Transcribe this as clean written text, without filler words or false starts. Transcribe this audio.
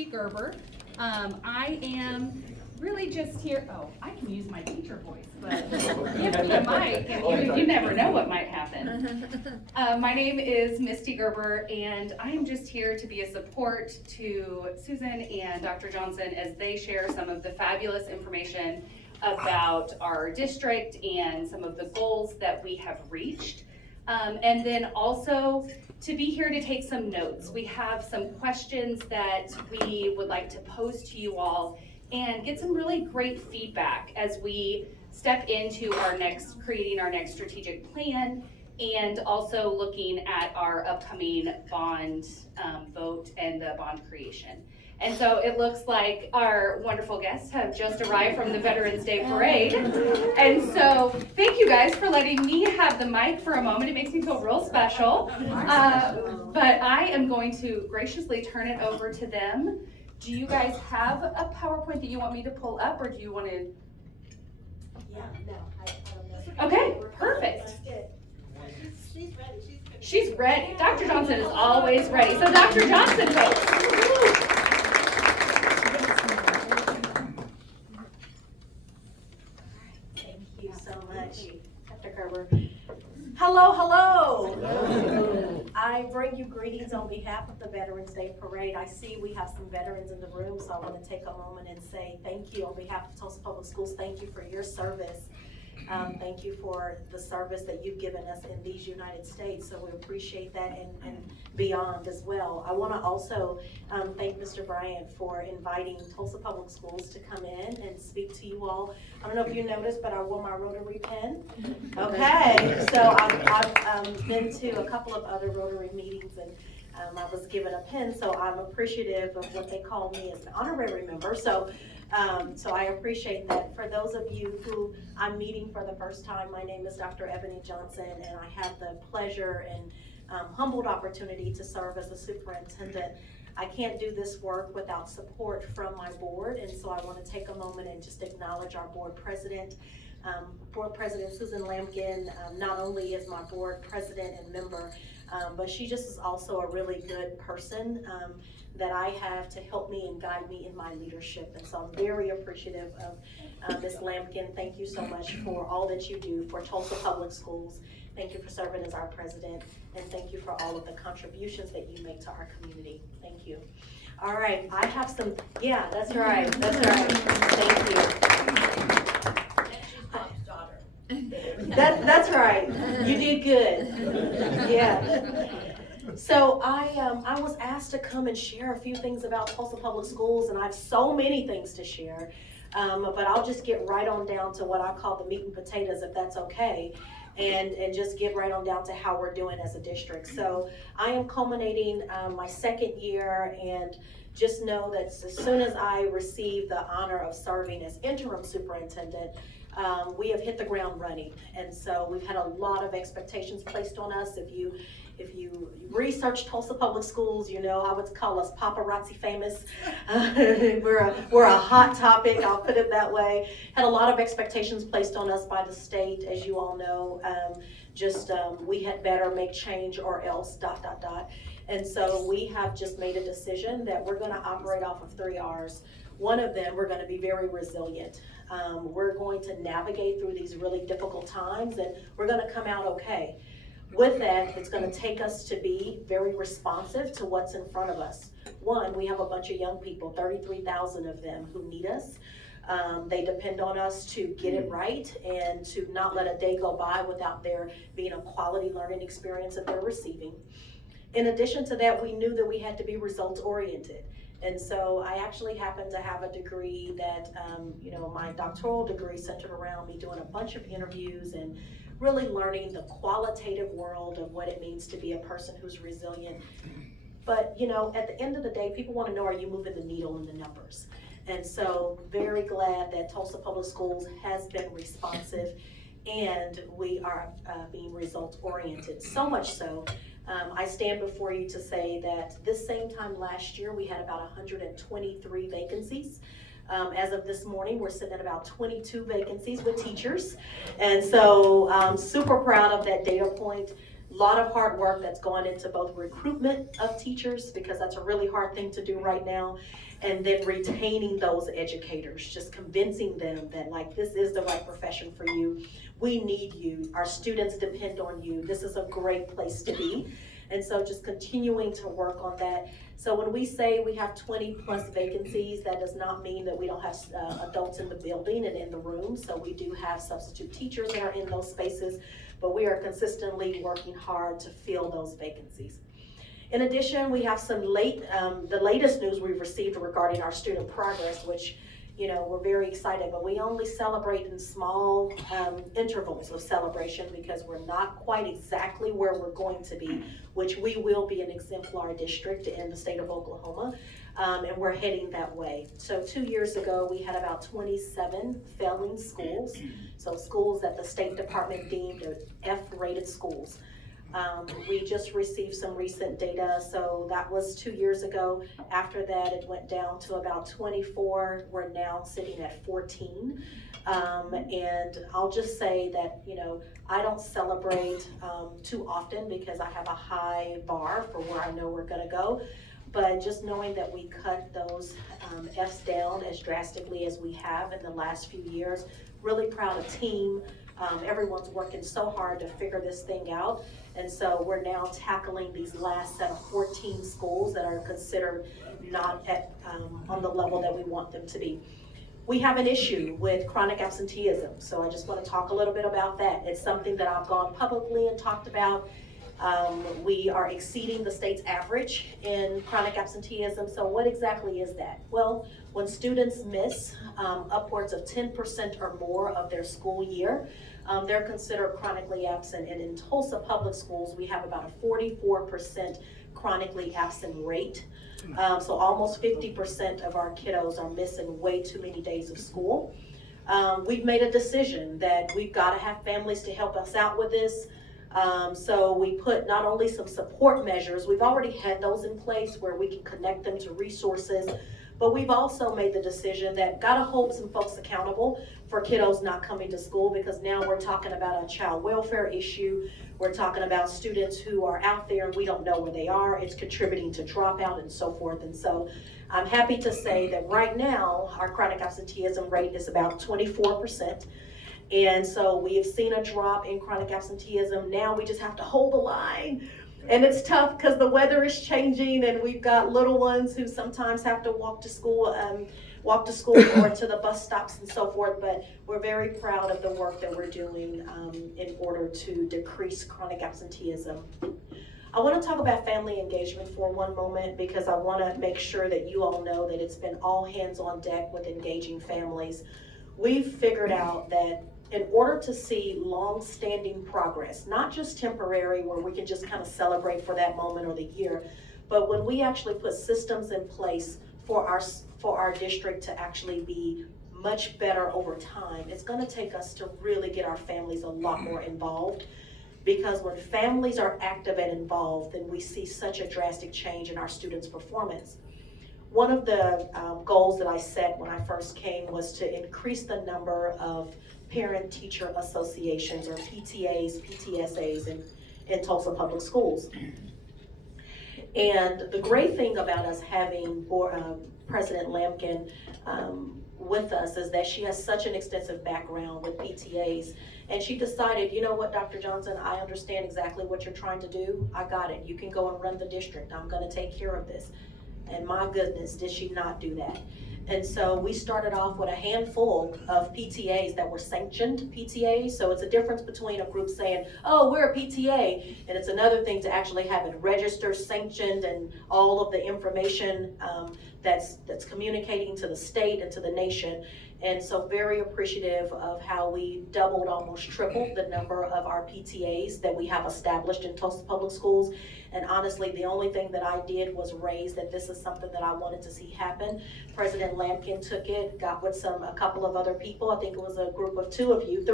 Misty Gerber. I am really just here, I can use my teacher voice, but give me a mic and you never know what might happen. My name is Misty Gerber and I am just here to be a support to Susan and Dr. Johnson as they share some of the fabulous information about our district and some of the goals that we have reached. And then also to be here to take some notes. We have some questions that we would like to pose to you all and get some really great feedback as we step into creating our next strategic plan and also looking at our upcoming bond vote and the bond creation. And so it looks like our wonderful guests have just arrived from the Veterans Day Parade. And so thank you guys for letting me have the mic for a moment. It makes me feel real special. But I am going to graciously turn it over to them. Do you guys have a PowerPoint that you want me to pull up, or do you want to? Yeah, no, I don't know. Okay, perfect. She's ready. She's ready. Dr. Johnson is always ready. So Dr. Johnson, folks. Thank you so much, Dr. Gerber. Hello, hello. Hello. I bring you greetings on behalf of the Veterans Day Parade. I see we have some veterans in the room, so I want to take a moment and say thank you on behalf of Tulsa Public Schools. Thank you for your service. Thank you for the service that you've given us in these United States. So we appreciate that and beyond as well. I want to also thank Mr. Bryant for inviting Tulsa Public Schools to come in and speak to you all. I don't know if you noticed, but I wore my Rotary pen. Okay, so I've been to a couple of other Rotary meetings and I was given a pen, so I'm appreciative of what they call me as an honorary member. So I appreciate that. For those of you who I'm meeting for the first time, my name is Dr. Ebony Johnson, and I have the pleasure and humbled opportunity to serve as the superintendent. I can't do this work without support from my board, and so I want to take a moment and just acknowledge our board president. Board President Susan Lampkin not only is my board president and member, but she just is also a really good person that I have to help me and guide me in my leadership. And so I'm very appreciative of Ms. Lampkin. Thank you so much for all that you do for Tulsa Public Schools. Thank you for serving as our president, and thank you for all of the contributions that you make to our community. Thank you. All right, I have some, yeah, that's right, thank you. That's right. You did good. Yeah. So I was asked to come and share a few things about Tulsa Public Schools, and I have so many things to share. But I'll just get right on down to what I call the meat and potatoes, if that's okay, and just get right on down to how we're doing as a district. So I am culminating my second year, and just know that as soon as I receive the honor of serving as interim superintendent, we have hit the ground running. And so we've had a lot of expectations placed on us. If you research Tulsa Public Schools, you know I would call us paparazzi famous. We're a hot topic, I'll put it that way. Had a lot of expectations placed on us by the state, as you all know. We had better make change or else ... And so we have just made a decision that we're going to operate off of 3 R's. One of them, we're going to be very resilient. We're going to navigate through these really difficult times, and we're going to come out okay. With that, it's going to take us to be very responsive to what's in front of us. One, we have a bunch of young people, 33,000 of them, who need us. They depend on us to get it right and to not let a day go by without there being a quality learning experience that they're receiving. In addition to that, we knew that we had to be results oriented. And so I actually happen to have a degree that, my doctoral degree centered around me doing a bunch of interviews and really learning the qualitative world of what it means to be a person who's resilient. But, at the end of the day, people want to know, are you moving the needle in the numbers? And so very glad that Tulsa Public Schools has been responsive, and we are being results oriented. So much so, I stand before you to say that this same time last year, we had about 123 vacancies. As of this morning, we're sitting at about 22 vacancies with teachers. And so I'm super proud of that data point. A lot of hard work that's gone into both recruitment of teachers, because that's a really hard thing to do right now, and then retaining those educators, just convincing them that like this is the right profession for you. We need you. Our students depend on you. This is a great place to be. And so just continuing to work on that. So when we say we have 20 plus vacancies, that does not mean that we don't have adults in the building and in the room. So we do have substitute teachers that are in those spaces, but we are consistently working hard to fill those vacancies. In addition, we have some the latest news we've received regarding our student progress, which, you know, we're very excited, but we only celebrate in small intervals of celebration because we're not quite exactly where we're going to be, which we will be an exemplar district in the state of Oklahoma, and we're heading that way. So 2 years ago, we had about 27 failing schools, so schools that the State Department deemed F-rated schools. We just received some recent data, so that was 2 years ago. After that, it went down to about 24. We're now sitting at 14. And I'll just say that, you know, I don't celebrate too often because I have a high bar for where I know we're gonna go. But just knowing that we cut those Fs down as drastically as we have in the last few years, really proud of team. Everyone's working so hard to figure this thing out. And so we're now tackling these last set of 14 schools that are considered not at on the level that we want them to be. We have an issue with chronic absenteeism, so I just want to talk a little bit about that. It's something that I've gone publicly and talked about. We are exceeding the state's average in chronic absenteeism. So what exactly is that? Well, when students miss upwards of 10% or more of their school year, they're considered chronically absent. And in Tulsa public schools, we have about a 44% chronically absent rate. So almost 50% of our kiddos are missing way too many days of school. We've made a decision that we've got to have families to help us out with this. So we put not only some support measures, we've already had those in place where we can connect them to resources, but we've also made the decision that gotta hold some folks accountable for kiddos not coming to school, because now we're talking about a child welfare issue. We're talking about students who are out there and we don't know where they are. It's contributing to dropout and so forth. And so I'm happy to say that right now our chronic absenteeism rate is about 24%. And so we have seen a drop in chronic absenteeism. Now we just have to hold the line. And it's tough because the weather is changing and we've got little ones who sometimes have to walk to school or to the bus stops and so forth. But we're very proud of the work that we're doing in order to decrease chronic absenteeism. I want to talk about family engagement for one moment because I want to make sure that you all know that it's been all hands on deck with engaging families. We've figured out that in order to see long-standing progress, not just temporary where we can just kind of celebrate for that moment or the year, but when we actually put systems in place for our district to actually be much better over time, it's going to take us to really get our families a lot more involved. Because when families are active and involved, then we see such a drastic change in our students' performance. One of the goals that I set when I first came was to increase the number of parent-teacher associations, or PTAs, PTSAs in Tulsa public schools. And the great thing about us having President Lampkin with us is that she has such an extensive background with PTAs. And she decided, you know what, Dr. Johnson, I understand exactly what you're trying to do. I got it. You can go and run the district. I'm going to take care of this. And my goodness, did she not do that? And so we started off with a handful of PTAs that were sanctioned PTAs. So it's a difference between a group saying, oh, we're a PTA, and it's another thing to actually have it registered, sanctioned, and all of the information that's communicating to the state and to the nation. And so very appreciative of how we doubled, almost tripled the number of our PTAs that we have established in Tulsa Public Schools. And honestly, the only thing that I did was raise that this is something that I wanted to see happen. President Lampkin took it, got with a couple of other people. I think it was a group of 2 of you.